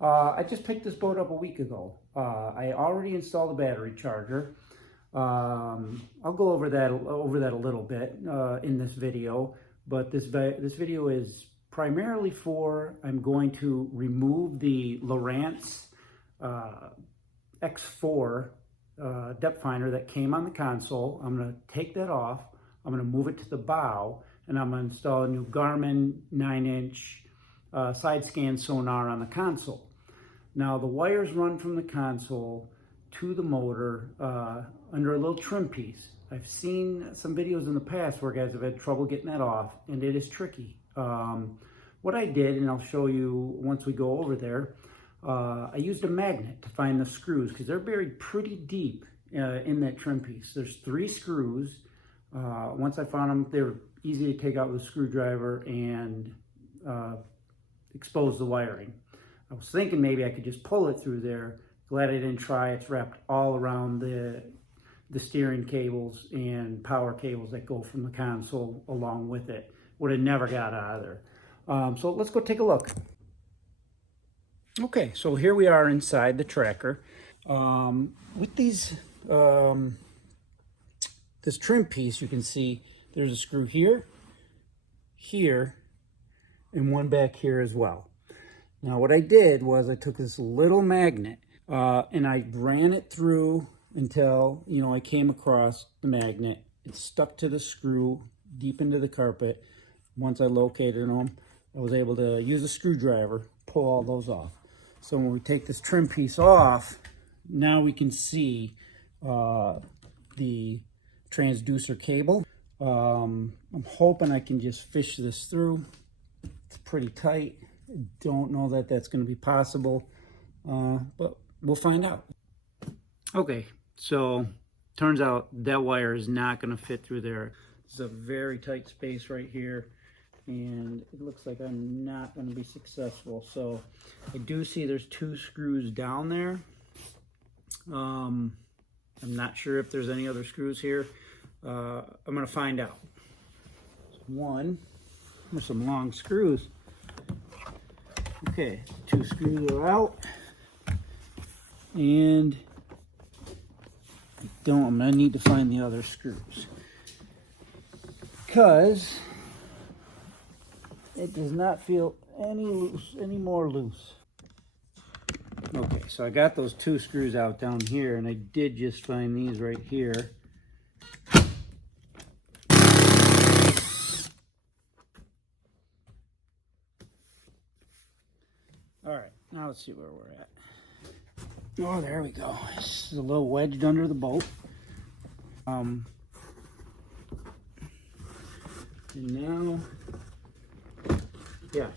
I just picked this boat up a week ago. I already installed a battery charger. I'll go over that a little bit in this video, but this video is primarily for, I'm going to remove the Lowrance X4 depth finder that came on the console. I'm going to take that off. I'm going to move it to the bow, and I'm going to install a new Garmin 9-inch side scan sonar on the console. Now the wires run from the console to the motor under a little trim piece. I've seen some videos in the past where guys have had trouble getting that off, and it is tricky. What I did, and I'll show you once we go over there, I used a magnet to find the screws because they're buried pretty deep in that trim piece. There's 3 screws. Once I found them, they were easy to take out with a screwdriver and expose the wiring. I was thinking maybe I could just pull it through there. Glad I didn't try. It's wrapped all around the steering cables and power cables that go from the console along with it. Would have never got out of there. So let's go take a look. Okay, so here we are inside the tracker. With these, this trim piece, you can see there's a screw here, here, and one back here as well. Now what I did was I took this little magnet and I ran it through until, I came across the magnet. It stuck to the screw deep into the carpet. Once I located them, I was able to use a screwdriver, pull all those off. So when we take this trim piece off, now we can see the transducer cable. I'm hoping I can just fish this through. It's pretty tight. I don't know that that's going to be possible, but we'll find out. Okay, so turns out that wire is not going to fit through there. It's a very tight space right here, and it looks like I'm not going to be successful. So I do see there's 2 screws down there. I'm not sure if there's any other screws here. I'm going to find out. One, there's some long screws. Okay, 2 screws are out, and I'm gonna need to find the other screws because it does not feel any more loose. Okay, so I got those 2 screws out down here, and I did just find these right here. All right, now let's see where we're at. Oh, there we go. This is a little wedged under the bolt. And now, yes,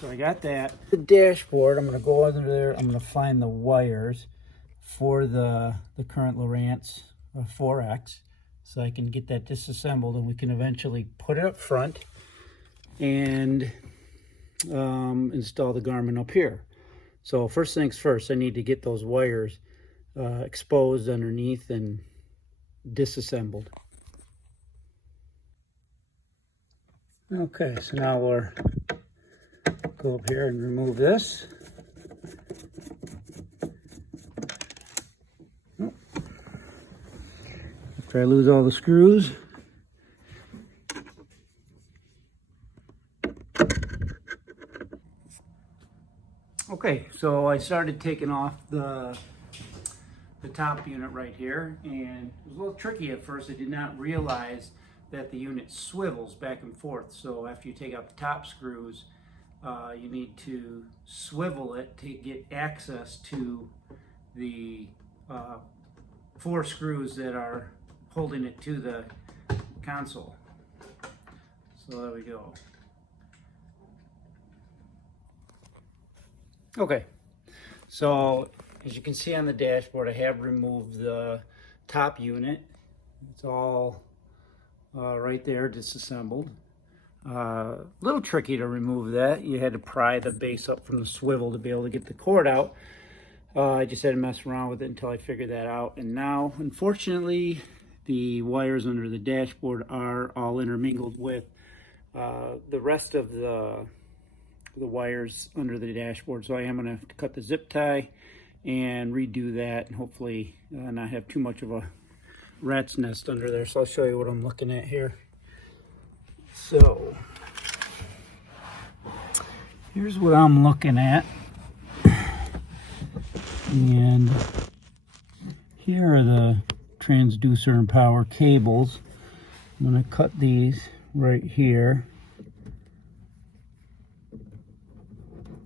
so I got that. The dashboard, I'm going to go under there. I'm going to find the wires for the current Lowrance 4X so I can get that disassembled, and we can eventually put it up front and install the Garmin up here. So first things first, I need to get those wires exposed underneath and disassembled. Okay, so now we'll go up here and remove this. After I lose all the screws. Okay, so I started taking off the top unit right here, and it was a little tricky at first. I did not realize that the unit swivels back and forth. So after you take out the top screws, you need to swivel it to get access to the 4 screws that are holding it to the console. So there we go. Okay, so as you can see on the dashboard, I have removed the top unit. It's all right there, disassembled. A little tricky to remove that. You had to pry the base up from the swivel to be able to get the cord out. I just had to mess around with it until I figured that out. And now, unfortunately, the wires under the dashboard are all intermingled with the rest of the the wires under the dashboard. So I am going to have to cut the zip tie and redo that, and hopefully not have too much of a rat's nest under there. So I'll show you what I'm looking at here. So here's what I'm looking at, and here are the transducer and power cables. I'm going to cut these right here,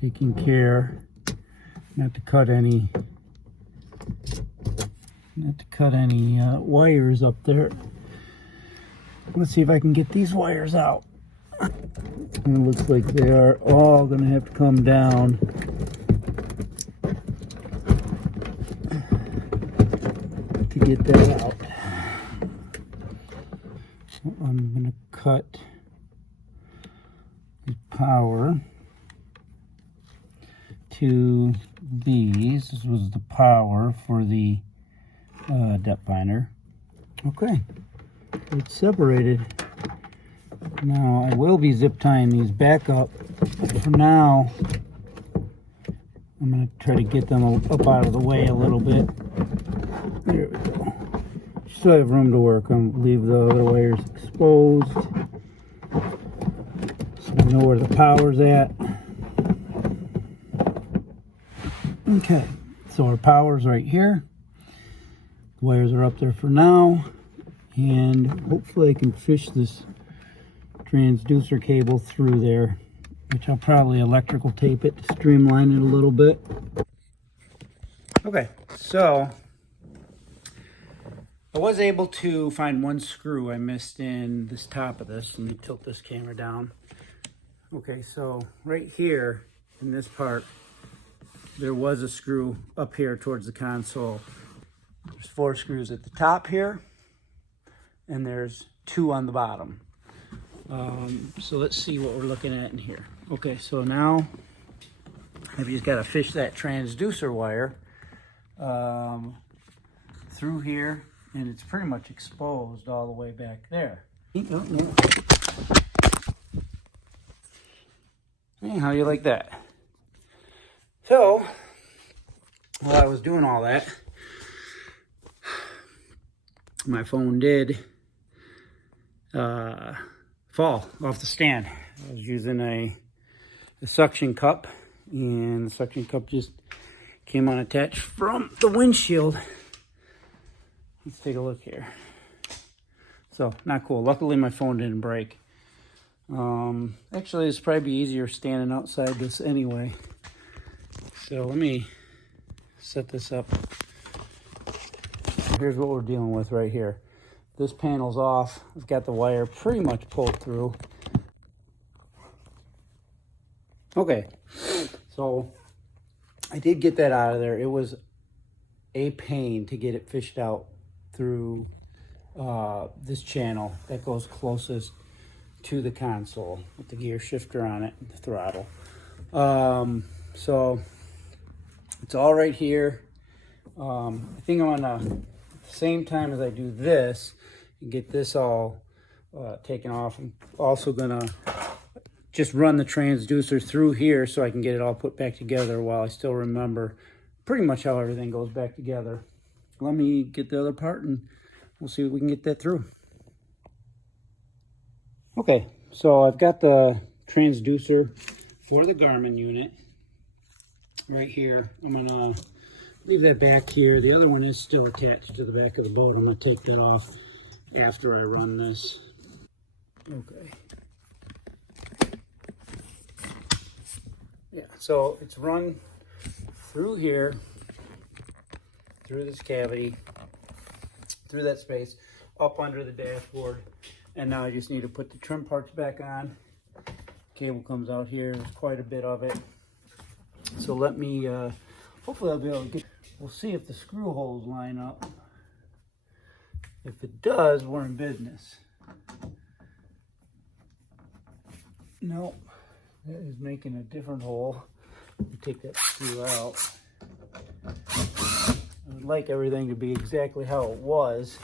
taking care not to cut any wires up there. Let's see if I can get these wires out. And it looks like they are all going to have to come down. To get that out. So I'm going to cut the power to these. This was the power for the depth finder. Okay, it's separated. Now I will be zip tying these back up. For now, I'm going to try to get them up out of the way a little bit. There we go. Still have room to work. I'm going to leave the other wires exposed, so I know where the power's at. Okay, so our power's right here. The wires are up there for now, and hopefully I can fish this transducer cable through there, which I'll probably electrical tape it to streamline it a little bit. Okay, so I was able to find one screw I missed in this top of this. Let me tilt this camera down. Okay, so right here in this part, there was a screw up here towards the console. There's 4 screws at the top here, and there's 2 on the bottom. So let's see what we're looking at in here. Okay, so now I've just got to fish that transducer wire through here, and it's pretty much exposed all the way back there. Hey, how you like that? So, while I was doing all that, my phone did fall off the stand. I was using a suction cup, and the suction cup just came unattached from the windshield. Let's take a look here. So, not cool. Luckily, my phone didn't break. Actually, it's probably easier standing outside this anyway. So let me set this up. Here's what we're dealing with right here. This panel's off. I've got the wire pretty much pulled through. Okay, so I did get that out of there. It was a pain to get it fished out through this channel that goes closest to the console with the gear shifter on it, the throttle. So it's all right here. I think I'm gonna, at the same time as I do this and get this all taken off, I'm also gonna just run the transducer through here so I can get it all put back together while I still remember pretty much how everything goes back together. Let me get the other part and we'll see if we can get that through. Okay, so I've got the transducer for the Garmin unit right here. I'm gonna leave that back here. The other one is still attached to the back of the boat. I'm gonna take that off after I run this. Okay. Yeah, so it's run through here, through this cavity, through that space, up under the dashboard. And now I just need to put the trim parts back on. Cable comes out here. There's quite a bit of it. So let me, hopefully I'll be able to get, we'll see if the screw holes line up. If it does, we're in business. Nope, that is making a different hole. Let me take that screw out. I would like everything to be exactly how it was.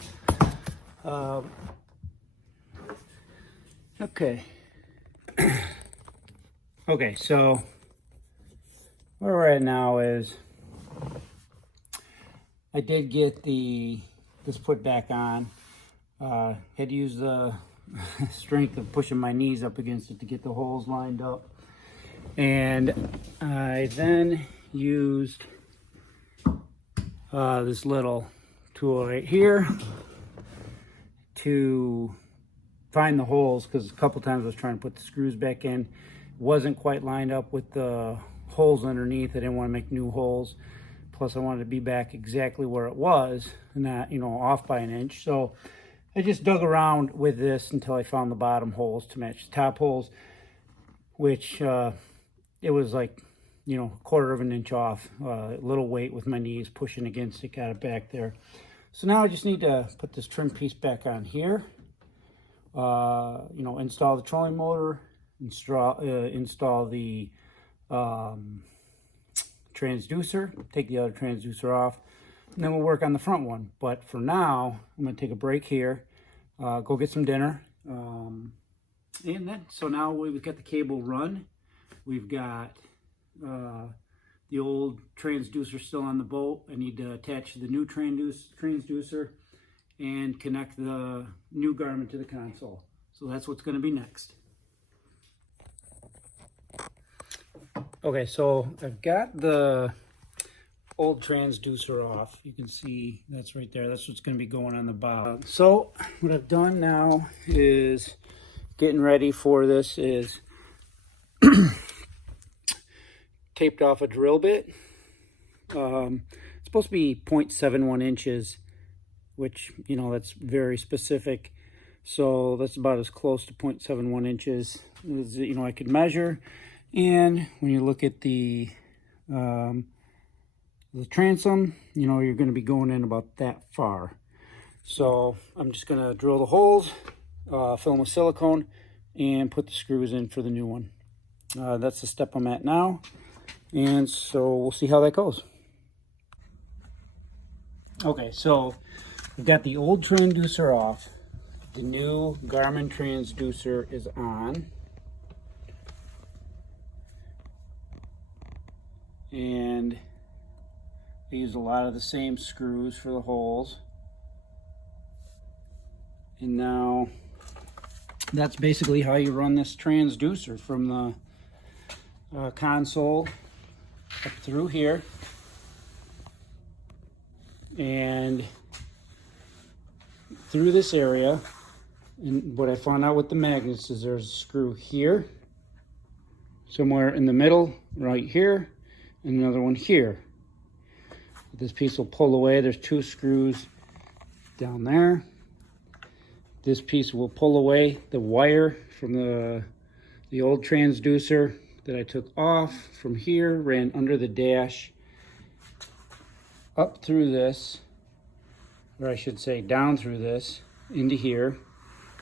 Okay. Okay, so where we're at now is I did get this put back on. Had to use the strength of pushing my knees up against it to get the holes lined up. And I then used this little tool right here to find the holes, because a couple times I was trying to put the screws back in. Wasn't quite lined up with the holes underneath. I didn't want to make new holes. Plus I wanted to be back exactly where it was, and not, off by an inch. So I just dug around with this until I found the bottom holes to match the top holes, which it was like, a quarter of an inch off. A little weight with my knees pushing against it, got it back there. So now I just need to put this trim piece back on here. Install the trolling motor, install the transducer, take the other transducer off, and then we'll work on the front one. But for now, I'm going to take a break here, go get some dinner, and then, so now we've got the cable run. We've got the old transducer still on the boat. I need to attach the new transducer and connect the new Garmin to the console. So that's what's going to be next. Okay, so I've got the old transducer off. You can see that's right there. That's what's going to be going on the bow. So what I've done now is getting ready for this is taped off a drill bit. It's supposed to be 0.71 inches, which, that's very specific. So that's about as close to 0.71 inches as, I could measure. And when you look at the transom, you're going to be going in about that far. So I'm just going to drill the holes, fill them with silicone, and put the screws in for the new one. That's the step I'm at now. And so we'll see how that goes. Okay, so we've got the old transducer off. The new Garmin transducer is on. And I used a lot of the same screws for the holes. And now that's basically how you run this transducer, from the console up through here. And through this area. And what I found out with the magnets is there's a screw here, somewhere in the middle, right here, and another one here. This piece will pull away. There's two screws down there. This piece will pull away the wire from the old transducer that I took off from here, ran under the dash, up through this, or I should say down through this, into here,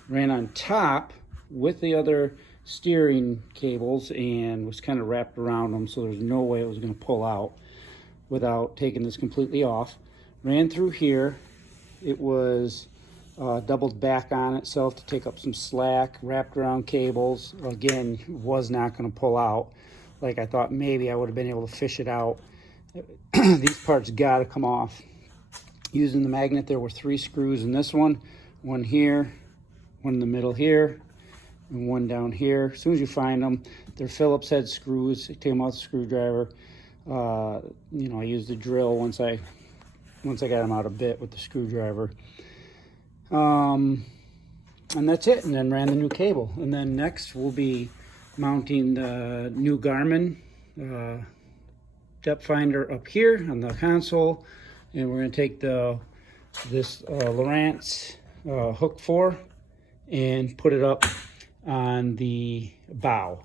ran on top with the other steering cables and was kind of wrapped around them, so there's no way it was going to pull out without taking this completely off. Ran through here. It was doubled back on itself to take up some slack, wrapped around cables. Again, was not going to pull out. Like I thought maybe I would have been able to fish it out. These parts got to come off. Using the magnet, there were 3 screws in this one here, one in the middle here, and one down here. As soon as you find them, they're Phillips head screws. Take them out with a screwdriver. I used the drill once I got them out a bit with the screwdriver. And that's it. And then ran the new cable. And then next we'll be mounting the new Garmin depth finder up here on the console, and we're going to take this Lowrance hook 4 and put it up on the bow.